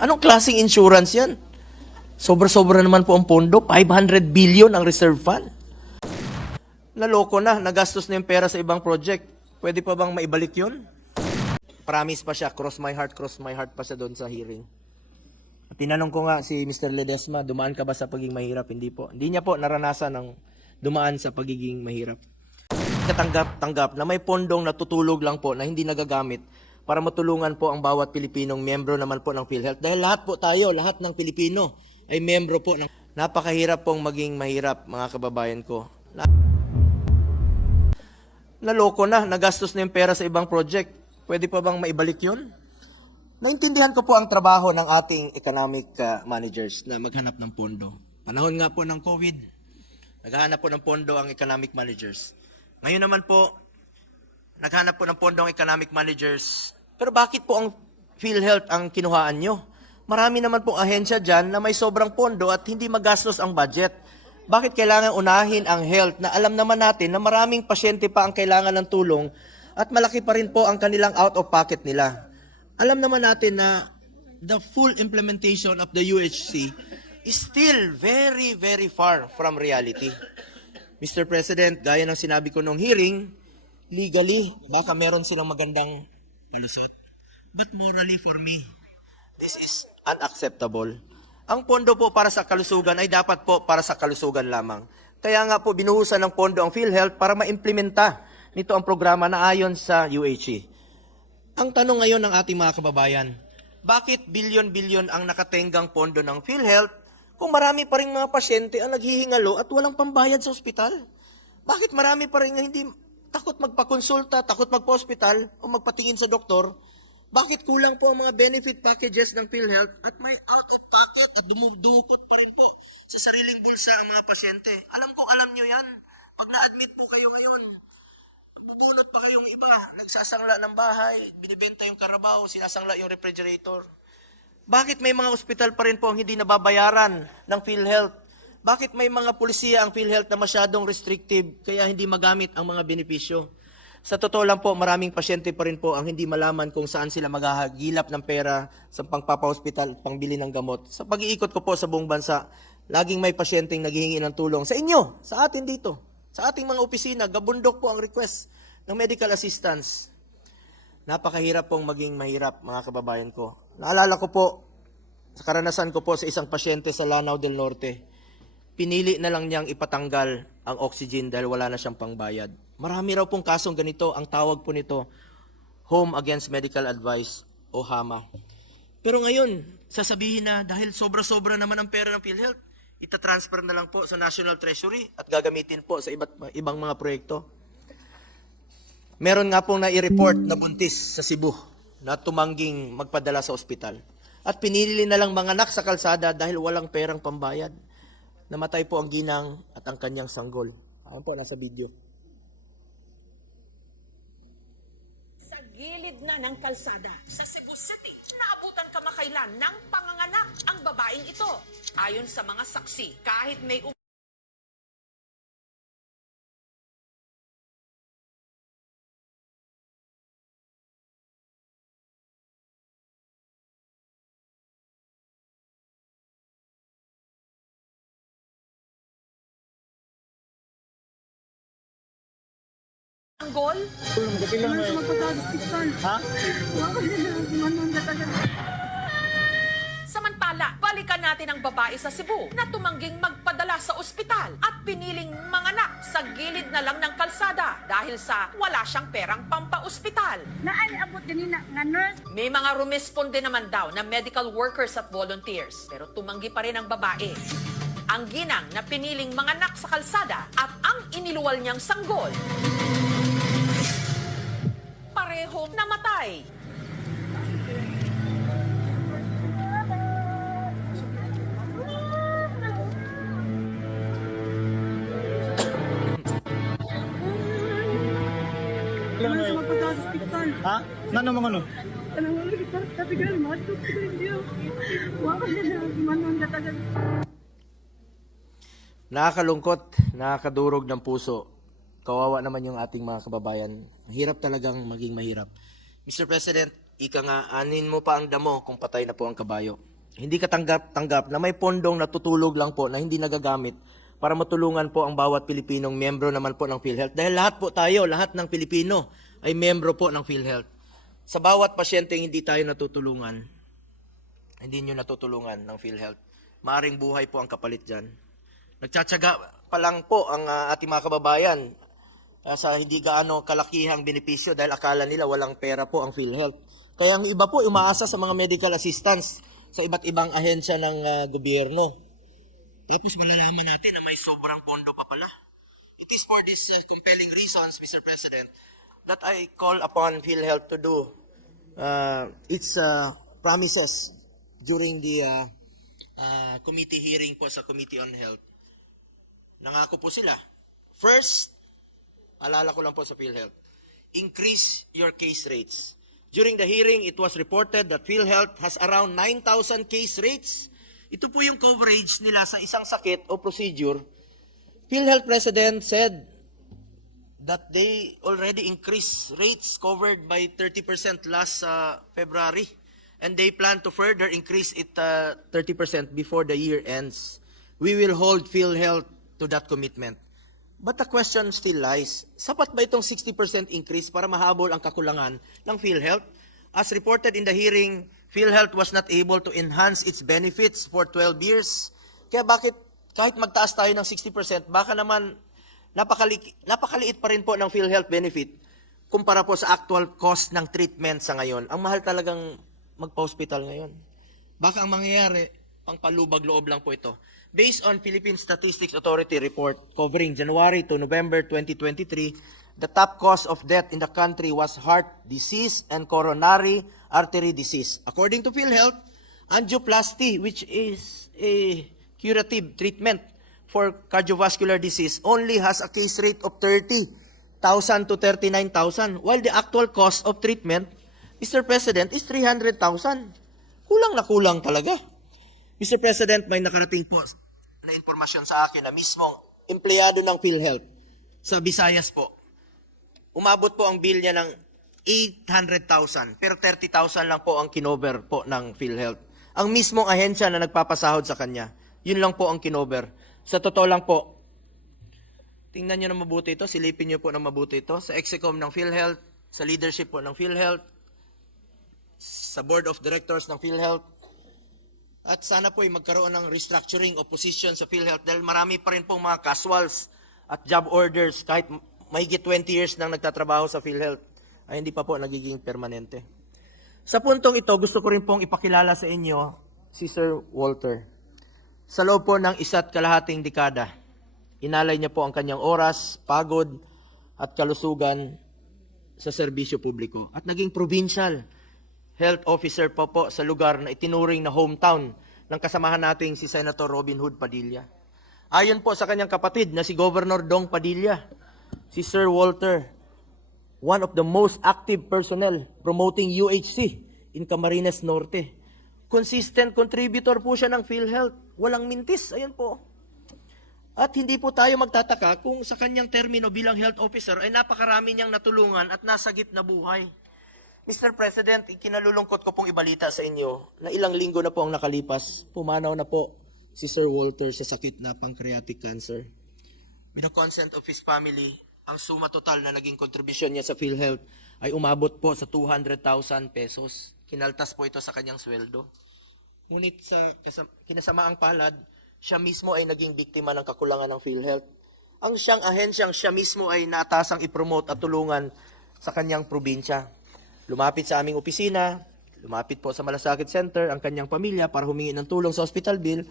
Anong klaseng insurance yan? Sobra-sobra naman po ang pondo. 500 billion ang reserve fund. Naloko na, nagastos na yung pera sa ibang project. Pwede pa bang maibalik yun? Promise pa siya, cross my heart pa siya doon sa hearing. Tinanong ko nga si Mr. Ledesma, dumaan ka ba sa pagiging mahirap? Hindi po. Hindi niya po naranasan ng dumaan sa pagiging mahirap. Katanggap na may pondong natutulog lang po na hindi nagagamit para matulungan po ang bawat Pilipinong miyembro naman po ng PhilHealth. Dahil lahat po tayo, lahat ng Pilipino ay miyembro po ng... Napakahirap pong maging mahirap, mga kababayan ko. Naloko na, nagastos na yung pera sa ibang project. Pwede pa bang maibalik yun? Naintindihan ko po ang trabaho ng ating economic managers na maghanap ng pondo. Panahon nga po ng COVID, naghahanap po ng pondo ang economic managers. Ngayon naman po, naghanap po ng pondo ang economic managers. Pero bakit po ang PhilHealth ang kinuhaan nyo? Marami naman pong ahensya dyan na may sobrang pondo at hindi magastos ang budget. Bakit kailangan unahin ang health na alam naman natin na maraming pasyente pa ang kailangan ng tulong at malaki pa rin po ang kanilang out of pocket nila? Alam naman natin na the full implementation of the UHC is still very, very far from reality. Mr. President, gaya ng sinabi ko nung hearing, legally, baka meron silang magandang palusot. But morally for me, this is unacceptable. Ang pondo po para sa kalusugan ay dapat po para sa kalusugan lamang. Kaya nga po binuhusan ng pondo ang PhilHealth para maimplementa nito ang programa na ayon sa UHC. Ang tanong ngayon ng ating mga kababayan, bakit bilyon-bilyon ang nakatenggang pondo ng PhilHealth kung marami pa rin mga pasyente ang naghihingalo at walang pambayad sa ospital? Bakit marami pa rin na hindi takot magpakonsulta, takot magpa-ospital o magpatingin sa doktor? Bakit kulang po ang mga benefit packages ng PhilHealth at may out of pocket at dumukot pa rin po sa sariling bulsa ang mga pasyente? Alam ko, alam nyo yan. Pag na-admit po kayo ngayon, bubunot pa kayong iba, nagsasangla ng bahay, binibenta yung karabaw, sinasangla yung refrigerator. Bakit may mga ospital pa rin po ang hindi nababayaran ng PhilHealth? Bakit may mga pulisiya ang PhilHealth na masyadong restrictive kaya hindi magamit ang mga benepisyo? Sa totoo lang po, maraming pasyente pa rin po ang hindi malaman kung saan sila maghahagilap ng pera sa pangpapa-hospital at pangbili ng gamot. Sa pag-iikot ko po sa buong bansa, laging may pasyenteng naghihingi ng tulong sa inyo, sa atin dito. Sa ating mga opisina, gabundok po ang request ng medical assistance. Napakahirap pong maging mahirap, mga kababayan ko. Naalala ko po, sa karanasan ko po sa isang pasyente sa Lanao del Norte, pinili na lang niyang ipatanggal ang oxygen dahil wala na siyang pangbayad. Marami raw pong kasong ganito, ang tawag po nito, Home Against Medical Advice o HAMA. Pero ngayon, sasabihin na dahil sobra-sobra naman ang pera ng PhilHealth, itatransfer na lang po sa National Treasury at gagamitin po sa ibang mga proyekto. Meron nga pong nai-report na buntis sa Cebu na tumangging magpadala sa ospital. At pinili na lang mga anak sa kalsada dahil walang perang pambayad. Namatay po ang ginang at ang kanyang sanggol. Ayan po, nasa video. Sa gilid na ng kalsada sa Cebu City, naabutan kamakailan ng panganganak ang babaeng ito. Ayon sa mga saksi, kahit may sanggol, samantala, balikan natin ang babae sa Cebu na tumangging magpadala sa ospital at piniling manganak sa gilid na lang ng kalsada dahil sa wala siyang perang pampa-ospital. Naaniabot din nga nurse. May mga rumisponde naman daw na medical workers at volunteers pero tumanggi pa rin ang babae. Ang ginang na piniling manganak sa kalsada at ang iniluwal niyang sanggol, parehong namatay. Mas magpunta sa hospital. Ha? Nano mga ano? Anong ulo kita? Tapi ka naman, matok ko rin diyo. Wala na, manon katagal. Nakakalungkot, nakakadurog ng puso. Kawawa naman yung ating mga kababayan. Hirap talagang maging mahirap. Mr. President, ika nga, anin mo pa ang damo kung patay na po ang kabayo. Hindi ka tanggap na may pondong natutulog lang po na hindi nagagamit para matulungan po ang bawat Pilipinong miyembro naman po ng PhilHealth. Dahil lahat po tayo, lahat ng Pilipino ay miyembro po ng PhilHealth. Sa bawat pasyente hindi tayo natutulungan, hindi nyo natutulungan ng PhilHealth, maaring buhay po ang kapalit dyan. Nagtsatsaga pa lang po ang ating mga kababayan sa hindi gaano kalakihang benepisyo dahil akala nila walang pera po ang PhilHealth. Kaya ang iba po umaasa sa mga medical assistance sa iba't ibang ahensya ng gobyerno. Tapos malalaman natin na may sobrang pondo pa pala. It is for these compelling reasons, Mr. President, that I call upon PhilHealth to do its promises during the committee hearing po sa Committee on Health. Nangako po sila. First, alala ko lang po sa PhilHealth, increase your case rates. During the hearing, it was reported that PhilHealth has around 9,000 case rates. Ito po yung coverage nila sa isang sakit o procedure. PhilHealth President said that they already increased rates covered by 30% last February. And they plan to further increase it 30% before the year ends. We will hold PhilHealth to that commitment. But the question still lies, sapat ba itong 60% increase para mahabol ang kakulangan ng PhilHealth? As reported in the hearing, PhilHealth was not able to enhance its benefits for 12 years. Kaya bakit kahit magtaas tayo ng 60%, baka naman napakaliit pa rin po ng PhilHealth benefit kumpara po sa actual cost ng treatment sa ngayon. Ang mahal talagang magpa-hospital ngayon. Baka ang mangyayari, pangpalubag-loob lang po ito. Based on Philippine Statistics Authority report covering January to November 2023, the top cause of death in the country was heart disease and coronary artery disease. According to PhilHealth, angioplasty, which is a curative treatment for cardiovascular disease, only has a case rate of 30,000 to 39,000, while the actual cost of treatment, Mr. President, is 300,000. Kulang na kulang talaga. Mr. President, may nakarating po na impormasyon sa akin na mismong empleyado ng PhilHealth sa Visayas po. Umabot po ang bill niya ng 800,000, pero 30,000 lang po ang kinover po ng PhilHealth. Ang mismong ahensya na nagpapasahod sa kanya, yun lang po ang kinover. Sa totoo lang po, tingnan nyo na mabuti ito, silipin nyo po na mabuti ito, sa execom ng PhilHealth, sa leadership po ng PhilHealth, sa board of directors ng PhilHealth, at sana po ay magkaroon ng restructuring o position sa PhilHealth dahil marami pa rin pong mga casuals at job orders kahit mahigit 20 years nang nagtatrabaho sa PhilHealth ay hindi pa po nagiging permanente. Sa puntong ito, gusto ko rin pong ipakilala sa inyo si Sir Walter. Sa loob po ng 1.5 dekada, inalay niya po ang kanyang oras, pagod at kalusugan sa serbisyo publiko at naging provincial health officer po sa lugar na itinuring na hometown ng kasamahan nating si Senator Robin Hood Padilla. Ayon po sa kanyang kapatid na si Governor Dong Padilla, si Sir Walter, one of the most active personnel promoting UHC in Camarines Norte. Consistent contributor po siya ng PhilHealth. Walang mintis. Ayan po. At hindi po tayo magtataka kung sa kanyang termino bilang health officer ay napakarami niyang natulungan at nasa gitna buhay. Mr. President, ikinalulungkot ko pong ibalita sa inyo na ilang linggo na po ang nakalipas, pumanaw na po si Sir Walter sa sakit na pancreatic cancer. With the consent of his family, ang suma total na naging kontribusyon niya sa PhilHealth ay umabot po sa 200,000 pesos. Kinaltas po ito sa kanyang sweldo. Ngunit sa kinasamaang palad, siya mismo ay naging biktima ng kakulangan ng PhilHealth. Ang siyang ahensyang siya mismo ay naatasang ipromote at tulungan sa kanyang probinsya. Lumapit sa aming opisina, lumapit po sa Malasakit Center ang kanyang pamilya para humingi ng tulong sa hospital bill.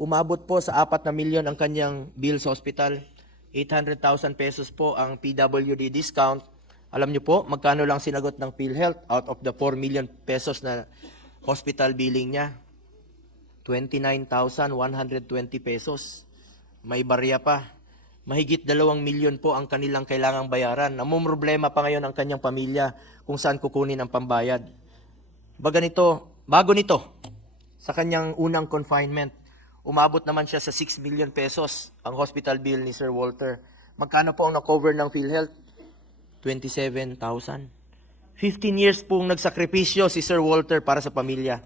Umabot po sa 4 na milyon ang kanyang bill sa hospital. 800,000 pesos po ang PWD discount. Alam niyo po, magkano lang sinagot ng PhilHealth out of the 4 million pesos na hospital billing niya? 29,120 pesos. May barya pa. Mahigit 2 milyon po ang kanilang kailangang bayaran. Namumroblema pa ngayon ang kanyang pamilya kung saan kukunin ang pambayad. Bago nito, sa kanyang unang confinement, umabot naman siya sa 6 million pesos ang hospital bill ni Sir Walter. Magkano po ang na-cover ng PhilHealth? 27,000. 15 years pong nagsakripisyo si Sir Walter para sa pamilya.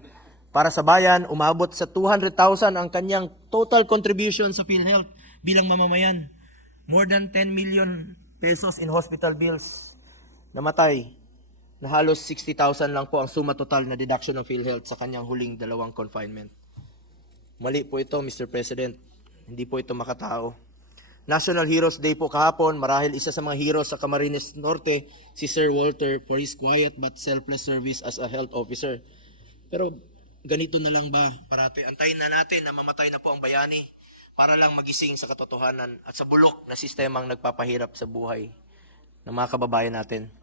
Para sa bayan, umabot sa 200,000 ang kanyang total contribution sa PhilHealth bilang mamamayan. More than 10 million pesos in hospital bills. Namatay na halos 60,000 lang po ang suma total na deduction ng PhilHealth sa kanyang huling 2 confinement. Mali po ito, Mr. President. Hindi po ito makatao. National Heroes Day po kahapon, marahil isa sa mga heroes sa Camarines Norte, si Sir Walter, for his quiet but selfless service as a health officer. Pero ganito na lang ba parati? Antayin na natin na mamatay na po ang bayani para lang magising sa katotohanan at sa bulok na sistemang nagpapahirap sa buhay ng mga kababayan natin.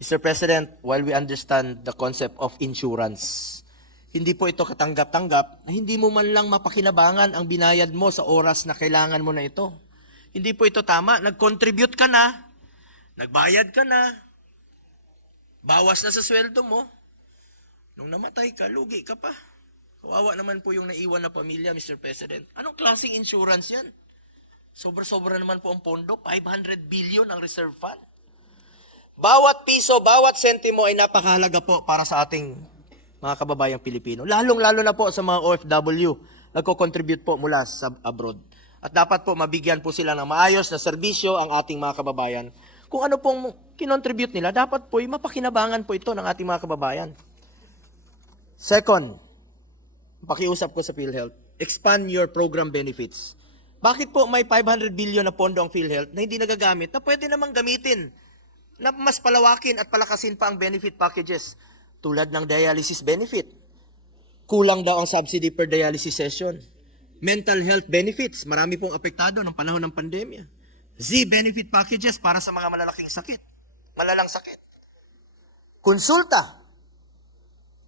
Mr. President, while we understand the concept of insurance, hindi po ito katanggap-tanggap na hindi mo man lang mapakinabangan ang binayad mo sa oras na kailangan mo na ito. Hindi po ito tama. Nag-contribute ka na, nagbayad ka na, bawas na sa sweldo mo. Nung namatay ka, lugi ka pa. Kawawa naman po yung naiwan na pamilya, Mr. President. Anong klaseng insurance yan? Sobra-sobra naman po ang pondo. 500 billion ang reserve fund. Bawat piso, bawat sentimo ay napakahalaga po para sa ating mga kababayang Pilipino. Lalong-lalo na po sa mga OFW, nagko-contribute po mula sa abroad. At dapat po mabigyan po sila ng maayos na serbisyo ang ating mga kababayan. Kung ano pong kinontribute nila, dapat po mapakinabangan po ito ng ating mga kababayan. Second, pakiusap ko sa PhilHealth, expand your program benefits. Bakit po may 500 billion na pondo ang PhilHealth na hindi nagagamit na pwede namang gamitin na mas palawakin at palakasin pa ang benefit packages tulad ng dialysis benefit. Kulang daw ang subsidy per dialysis session. Mental health benefits, marami pong apektado ng panahon ng pandemya. Z-benefit packages para sa mga malalaking sakit, malalang sakit. Konsulta.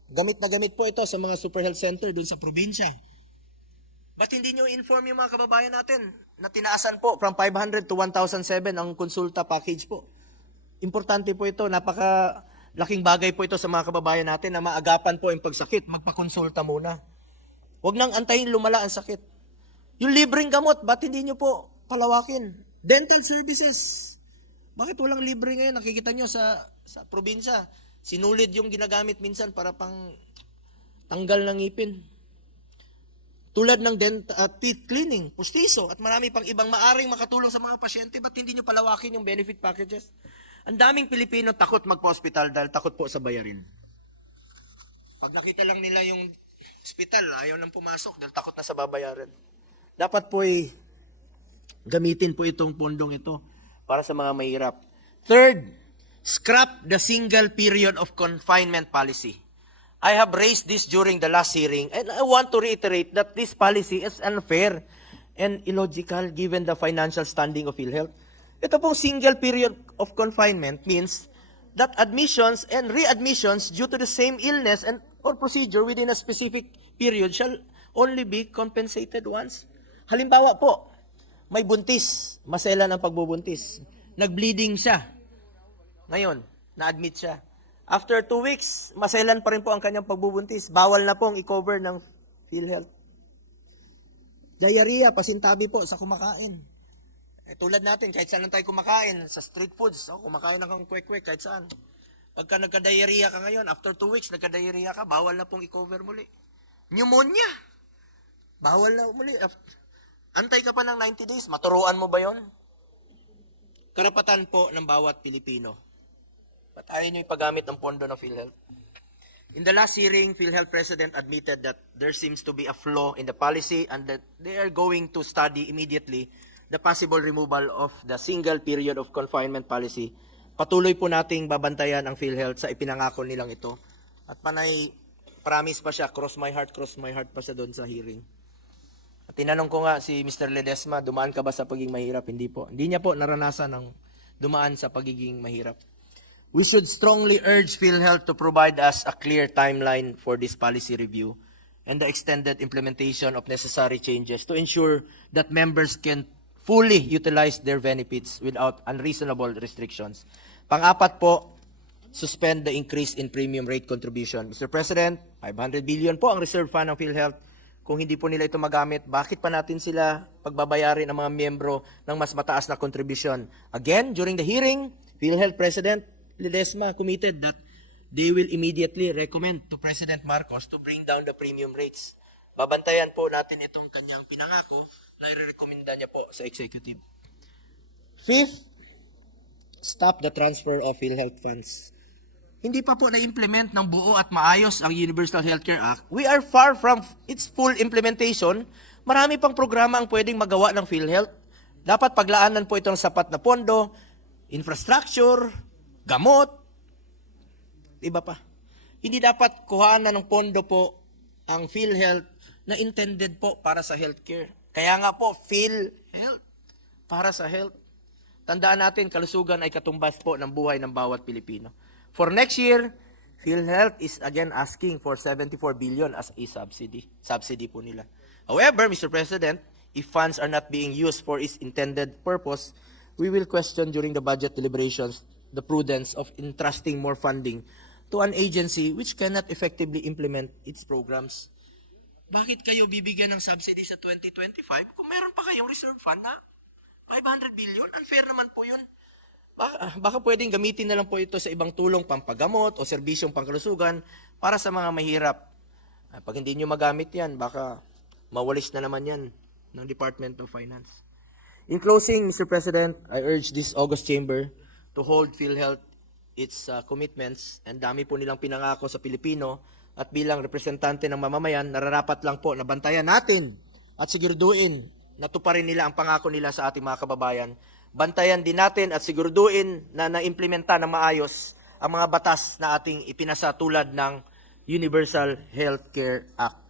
Gamit na gamit po ito sa mga super health center dun sa probinsya. Ba't hindi nyo inform yung mga kababayan natin na tinaasan po from 500 to 1,007 ang konsulta package po? Importante po ito, napakalaking bagay po ito sa mga kababayan natin na maagapan po yung pagsakit, magpakonsulta muna. Huwag nang antayin lumala ang sakit. Yung libreng gamot, ba't hindi nyo po palawakin? Dental services. Bakit walang libre ngayon? Nakikita nyo sa probinsya. Sinulid yung ginagamit minsan para pang tanggal ng ngipin. Tulad ng teeth cleaning, pustiso, at marami pang ibang maaring makatulong sa mga pasyente. Ba't hindi nyo palawakin yung benefit packages? Ang daming Pilipino takot magpa-hospital dahil takot po sa bayarin. Pag nakita lang nila yung hospital, ayaw nang pumasok dahil takot na sa babayaran. Dapat po gamitin po itong pondong ito para sa mga mahirap. Third, scrap the single period of confinement policy. I have raised this during the last hearing and I want to reiterate that this policy is unfair and illogical given the financial standing of PhilHealth. Ito pong single period of confinement means that admissions and readmissions due to the same illness and or procedure within a specific period shall only be compensated once. Halimbawa po, may buntis, maselan ang pagbubuntis. Nag-bleeding siya. Ngayon, na-admit siya. After 2 weeks, maselan pa rin po ang kanyang pagbubuntis. Bawal na pong i-cover ng PhilHealth. Diarrhea, pasintabi po sa kumakain. Tulad natin, kahit saan lang tayo kumakain, sa street foods, kumakain na kang kwek-kwek, kahit saan. Pagka nagka-diarrhea ka ngayon, after 2 weeks, nagka-diarrhea ka, bawal na pong i-cover muli. Pneumonia, bawal na muli. Antay ka pa ng 90 days, maturuan mo ba yon? Karapatan po ng bawat Pilipino. Ba't ayaw nyo ipagamit ang pondo ng PhilHealth? In the last hearing, PhilHealth President admitted that there seems to be a flaw in the policy and that they are going to study immediately the possible removal of the single period of confinement policy. Patuloy po nating babantayan ang PhilHealth sa ipinangako nilang ito. At panay, promise pa siya, cross my heart pa siya doon sa hearing. At tinanong ko nga si Mr. Ledesma, dumaan ka ba sa pagiging mahirap? Hindi po. Hindi niya po naranasan ng dumaan sa pagiging mahirap. We should strongly urge PhilHealth to provide us a clear timeline for this policy review and the extended implementation of necessary changes to ensure that members can fully utilize their benefits without unreasonable restrictions. Pang-apat po, suspend the increase in premium rate contribution. Mr. President, 500 billion po ang reserve fund ng PhilHealth. Kung hindi po nila ito magamit, bakit pa natin sila pagbabayarin ang mga miyembro ng mas mataas na contribution? Again, during the hearing, PhilHealth President Ledesma committed that they will immediately recommend to President Marcos to bring down the premium rates. Babantayan po natin itong kanyang pinangako na irerekomenda niya po sa executive. Fifth, stop the transfer of PhilHealth funds. Hindi pa po na-implement ng buo at maayos ang Universal Healthcare Act. We are far from its full implementation. Marami pang programa ang pwedeng magawa ng PhilHealth. Dapat paglaanan po ito ng sapat na pondo, infrastructure, gamot, iba pa. Hindi dapat kuhanan ng pondo po ang PhilHealth na intended po para sa healthcare. Kaya nga po, PhilHealth, para sa health. Tandaan natin, kalusugan ay katumbas po ng buhay ng bawat Pilipino. For next year, PhilHealth is again asking for 74 billion as a subsidy. Subsidy po nila. However, Mr. President, if funds are not being used for its intended purpose, we will question during the budget deliberations the prudence of entrusting more funding to an agency which cannot effectively implement its programs. Bakit kayo bibigyan ng subsidy sa 2025 kung meron pa kayong reserve fund na 500 billion? Unfair naman po yun. Baka pwedeng gamitin na lang po ito sa ibang tulong pampagamot o serbisyong pangkalusugan para sa mga mahirap. Pag hindi nyo magamit yan, baka mawalis na naman yan ng Department of Finance. In closing, Mr. President, I urge this August Chamber to hold PhilHealth its commitments, and dami po nilang pinangako sa Pilipino, at bilang representante ng mamamayan, nararapat lang po na bantayan natin at siguraduhin na tuparin nila ang pangako nila sa ating mga kababayan. Bantayan din natin at siguraduhin na naimplementa ng maayos ang mga batas na ating ipinasa tulad ng Universal Healthcare Act.